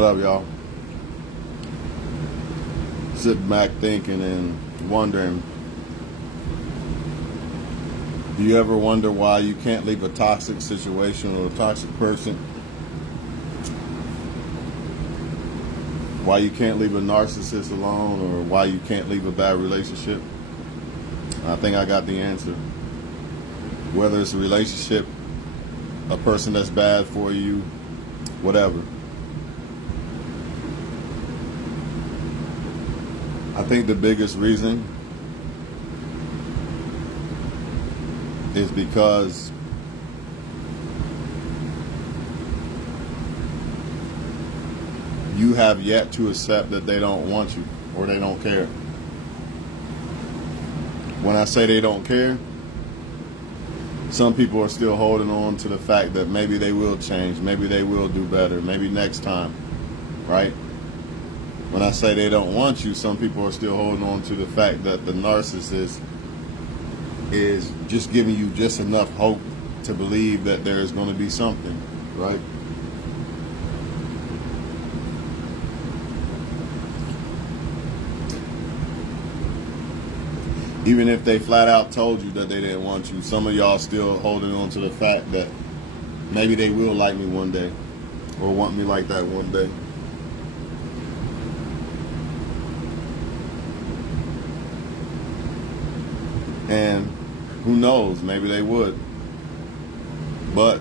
What up, y'all? Sitting back thinking and wondering, do you ever wonder why you can't leave a toxic situation or a toxic person? Why you can't leave a narcissist alone, or why you can't leave a bad relationship? I think I got the answer. Whether it's a relationship, a person that's bad for you, whatever. I think the biggest reason is because you have yet to accept that they don't want you or they don't care. When I say they don't care, some people are still holding on to the fact that maybe they will change, maybe they will do better, maybe next time, right? When I say they don't want you, some people are still holding on to the fact that the narcissist is just giving you just enough hope to believe that there is going to be something, right? Even if they flat out told you that they didn't want you, some of y'all still holding on to the fact that maybe they will like me one day or want me like that one day. And who knows, maybe they would. But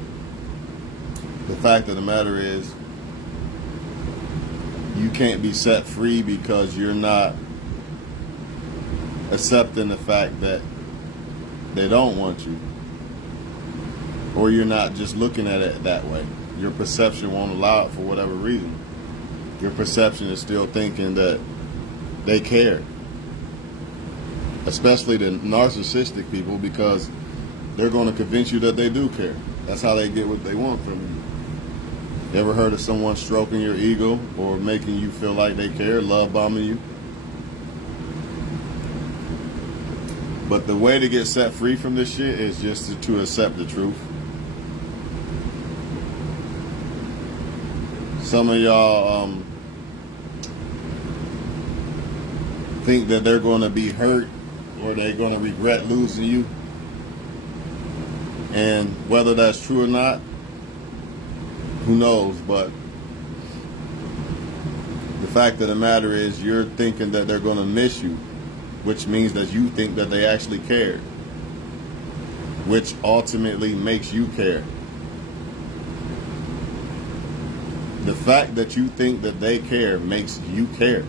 the fact of the matter is, you can't be set free because you're not accepting the fact that they don't want you, or you're not just looking at it that way. Your perception won't allow it for whatever reason. Your perception is still thinking that they care, especially the narcissistic people, because they're going to convince you that they do care. That's how they get what they want from you. You ever heard of someone stroking your ego or making you feel like they care, love bombing you? But the way to get set free from this shit is just to accept the truth. Some of y'all think that they're going to be hurt or they're going to regret losing you. And whether that's true or not, who knows? But the fact of the matter is, you're thinking that they're going to miss you, which means that you think that they actually cared, which ultimately makes you care. The fact that you think that they care makes you care.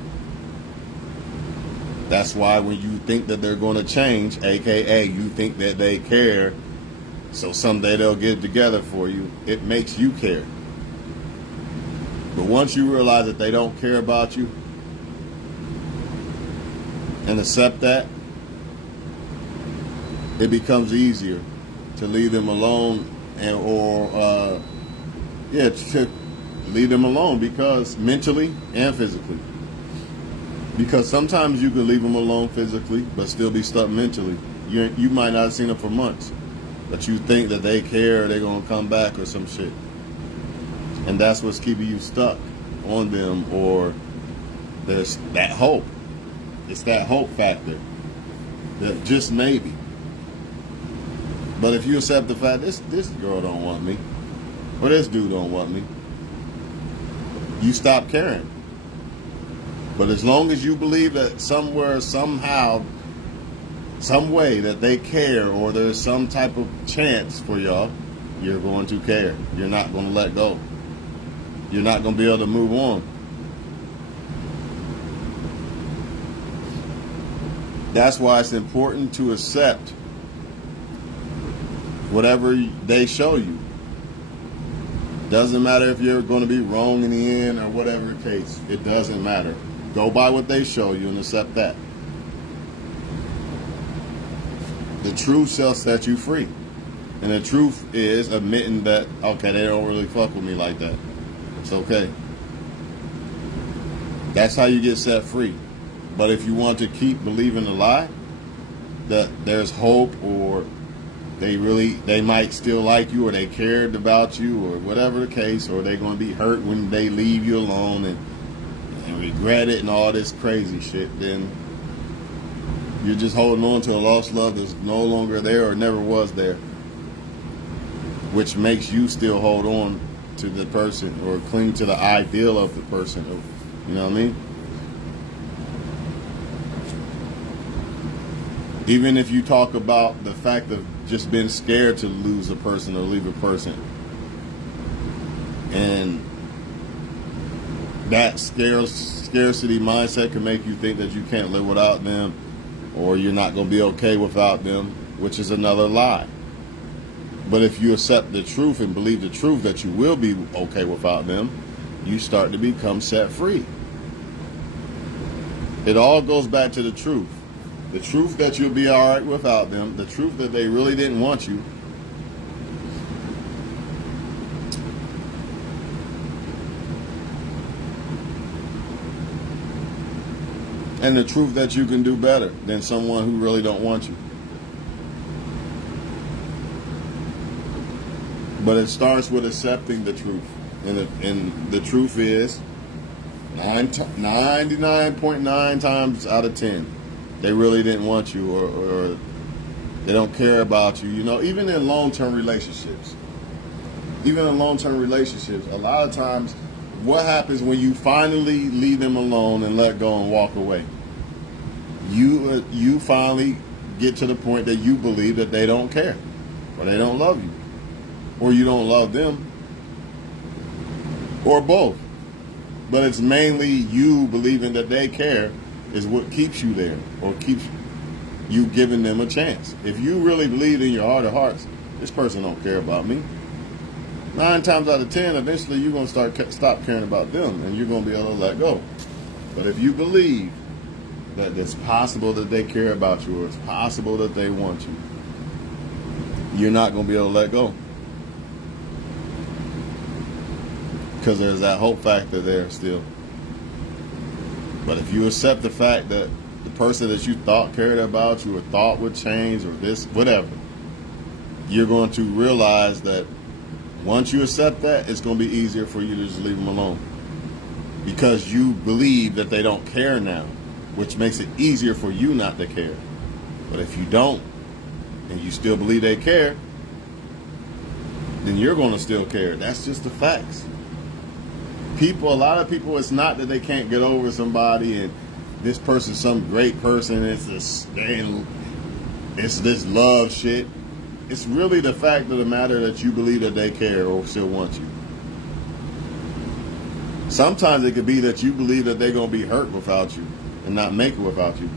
That's why when you think that they're going to change, aka you think that they care, so someday they'll get together for you, it makes you care. But once you realize that they don't care about you, and accept that, it becomes easier to leave them alone, and to leave them alone, because mentally and physically. Because sometimes you can leave them alone physically, but still be stuck mentally. You might not have seen them for months, but you think that they care, or they're gonna come back or some shit, and that's what's keeping you stuck on them. Or there's that hope. It's that hope factor, that just maybe. But if you accept the fact this girl don't want me, or this dude don't want me, you stop caring. But as long as you believe that somewhere, somehow, some way that they care, or there's some type of chance for y'all, you're going to care. You're not going to let go. You're not going to be able to move on. That's why it's important to accept whatever they show you. Doesn't matter if you're going to be wrong in the end or whatever the case. It doesn't matter. Go by what they show you and accept that. The truth shall set you free. And the truth is admitting that, okay, they don't really fuck with me like that. It's okay. That's how you get set free. But if you want to keep believing the lie, that there's hope, or they might still like you, or they cared about you, or whatever the case, or they're going to be hurt when they leave you alone and regret it and all this crazy shit, then you're just holding on to a lost love that's no longer there or never was there, which makes you still hold on to the person or cling to the ideal of the person. You know what I mean? Even if you talk about the fact of just being scared to lose a person or leave a person, and that scarcity mindset can make you think that you can't live without them, or you're not going to be okay without them, which is another lie. But if you accept the truth and believe the truth that you will be okay without them, you start to become set free. It all goes back to the truth. The truth that you'll be all right without them, the truth that they really didn't want you, and the truth that you can do better than someone who really don't want you. But it starts with accepting the truth. And the truth is 99.9 times out of 10, they really didn't want you, or they don't care about you. You know, even in long-term relationships, a lot of times, what happens when you finally leave them alone and let go and walk away? You finally get to the point that you believe that they don't care, or they don't love you, or you don't love them, or both. But it's mainly you believing that they care is what keeps you there, or keeps you giving them a chance. If you really believe in your heart of hearts, this person don't care about me, 9 times out of 10, eventually you're going to stop caring about them, and you're going to be able to let go. But if you believe that it's possible that they care about you, or it's possible that they want you, you're not going to be able to let go. Because there's that hope factor there still. But if you accept the fact that the person that you thought cared about you, or thought would change, or this, whatever, you're going to realize that once you accept that, it's going to be easier for you to just leave them alone. Because you believe that they don't care now, which makes it easier for you not to care. But if you don't, and you still believe they care, then you're going to still care. That's just the facts. A lot of people, it's not that they can't get over somebody and this person's some great person, it's this love shit. It's really the fact of the matter that you believe that they care or still want you. Sometimes it could be that you believe that they're going to be hurt without you and not make it without you.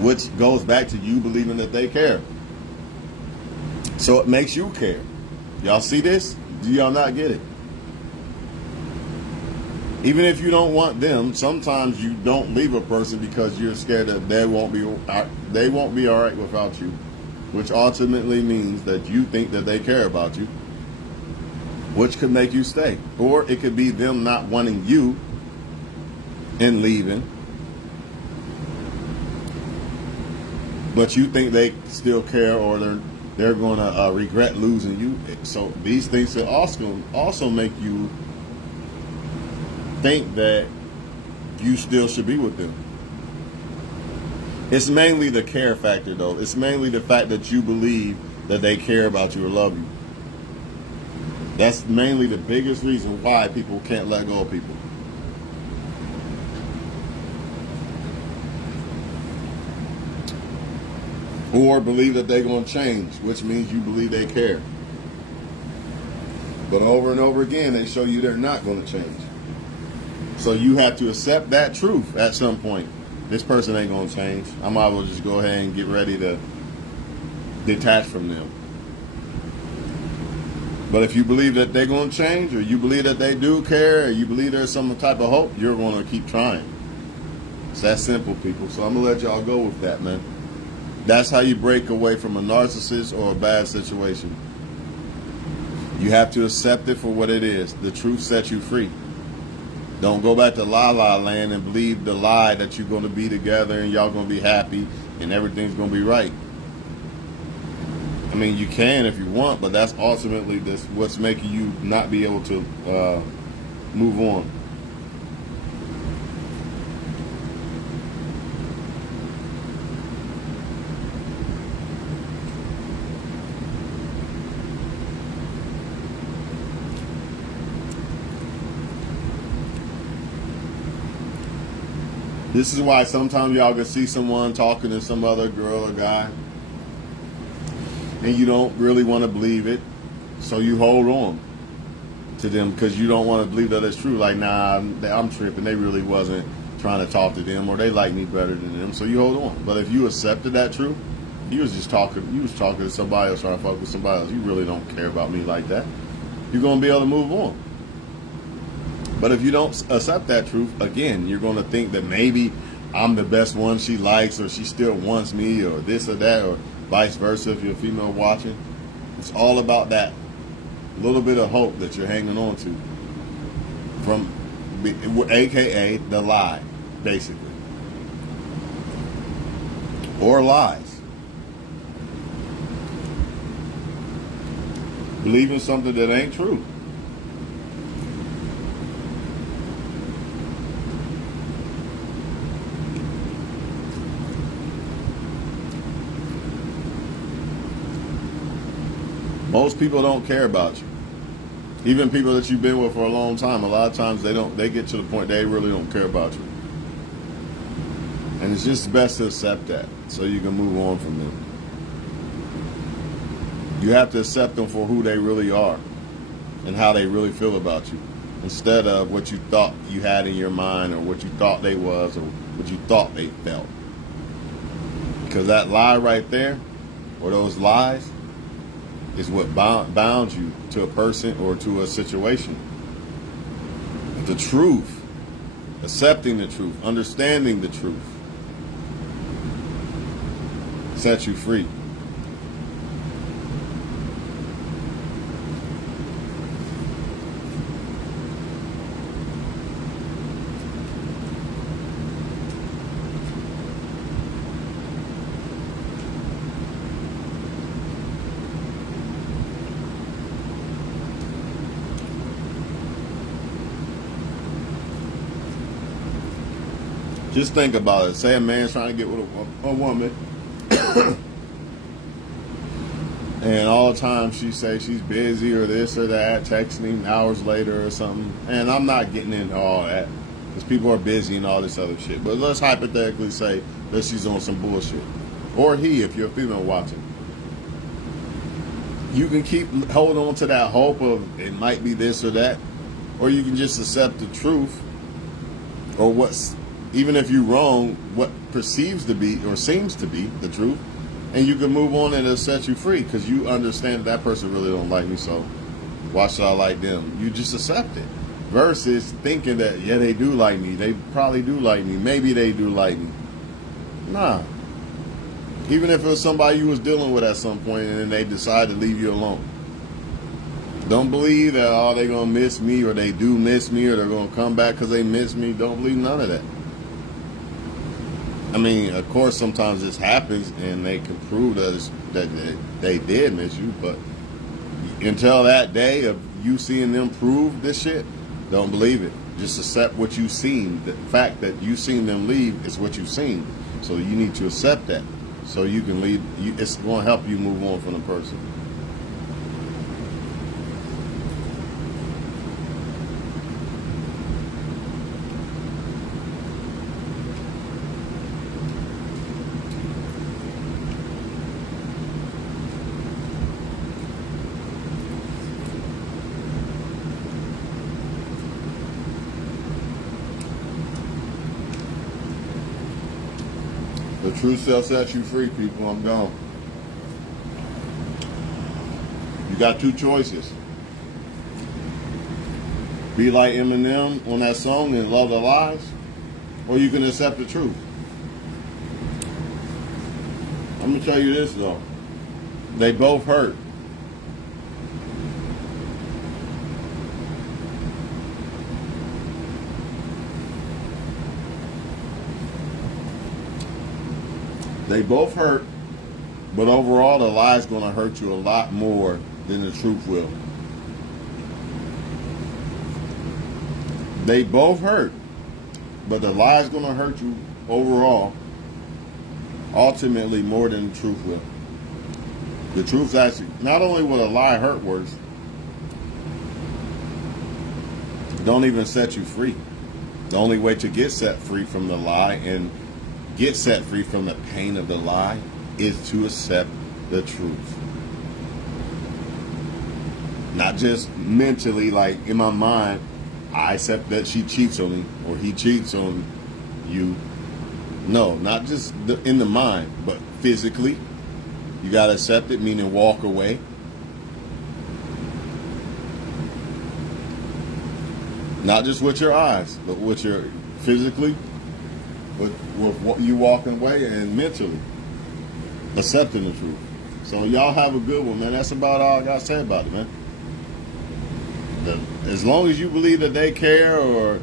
Which goes back to you believing that they care. So it makes you care. Y'all see this? Do y'all not get it? Even if you don't want them, sometimes you don't leave a person because you're scared that they won't be all right without you, which ultimately means that you think that they care about you, which could make you stay. Or it could be them not wanting you and leaving, but you think they still care, or they're going to regret losing you. So these things will also make you think that you still should be with them. It's mainly the care factor, though. It's mainly the fact that you believe that they care about you or love you. That's mainly the biggest reason why people can't let go of people. Or believe that they're going to change, which means you believe they care. But over and over again, they show you they're not going to change. So you have to accept that truth at some point. This person ain't going to change. I might as well just go ahead and get ready to detach from them. But if you believe that they're going to change, or you believe that they do care, or you believe there's some type of hope, you're going to keep trying. It's that simple, people. So I'm going to let y'all go with that, man. That's how you break away from a narcissist or a bad situation. You have to accept it for what it is. The truth sets you free. Don't go back to la la land and believe the lie that you're going to be together and y'all going to be happy and everything's going to be right. I mean, you can if you want, but that's ultimately what's making you not be able to move on. This is why sometimes y'all can see someone talking to some other girl or guy, and you don't really want to believe it, so you hold on to them because you don't want to believe that it's true. Like, nah, I'm tripping. They really wasn't trying to talk to them, or they like me better than them, so you hold on. But if you accepted that truth, you was talking to somebody else, trying to fuck with somebody else. You really don't care about me like that. You're gonna be able to move on. But if you don't accept that truth, again, you're going to think that maybe I'm the best one she likes, or she still wants me, or this or that, or vice versa if you're a female watching. It's all about that little bit of hope that you're hanging on to, from AKA the lie, basically. Or lies. Believing something that ain't true. Most people don't care about you. Even people that you've been with for a long time, a lot of times they get to the point they really don't care about you. And it's just best to accept that so you can move on from them. You have to accept them for who they really are and how they really feel about you, instead of what you thought you had in your mind, or what you thought they was, or what you thought they felt. Because that lie right there, or those lies, is what bound you to a person or to a situation. The truth, accepting the truth, understanding the truth, sets you free. Just think about it. Say a man's trying to get with a woman, and all the time she says she's busy or this or that, texting him hours later or something. And I'm not getting into all that, because people are busy and all this other shit. But let's hypothetically say that she's on some bullshit. Or he, if you're a female watching. You can keep holding on to that hope of it might be this or that. Or you can just accept the truth, or even if you're wrong, what perceives to be or seems to be the truth, and you can move on and it'll set you free, because you understand that person really don't like me, so why should I like them? You just accept it, versus thinking that, yeah, they do like me, they probably do like me, maybe they do like me. Nah. Even if it was somebody you was dealing with at some point and then they decide to leave you alone, don't believe that, oh, they're going to miss me, or they do miss me, or they're going to come back because they miss me. Don't believe none of that. I mean, of course, sometimes this happens and they can prove that they did miss you, but until that day of you seeing them prove this shit, don't believe it. Just accept what you've seen. The fact that you've seen them leave is what you've seen. So you need to accept that so you can leave. It's going to help you move on from the person. The truth shall set you free, people. I'm gone. You got two choices. Be like Eminem on that song and love the lies, or you can accept the truth. I'm going to tell you this, though. They both hurt. They both hurt, but overall, the lie is going to hurt you a lot more than the truth will. They both hurt, but the lie is going to hurt you overall, ultimately, more than the truth will. The truth actually, not only will a lie hurt worse, don't even set you free. The only way to get set free from the lie and get set free from the pain of the lie is to accept the truth. Not just mentally, like in my mind, I accept that she cheats on me or he cheats on you. No, not just in the mind, but physically. You got to accept it, meaning walk away. Not just with your eyes, but with your physically, with what you walking away and mentally accepting the truth. So y'all have a good one, man. That's about all I got to say about it, man. As long as you believe that they care, or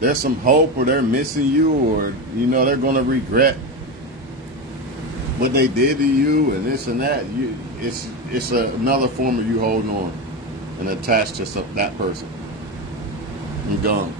there's some hope, or they're missing you, or they're going to regret what they did to you and this and that, it's another form of you holding on and attached to that person. I'm gone.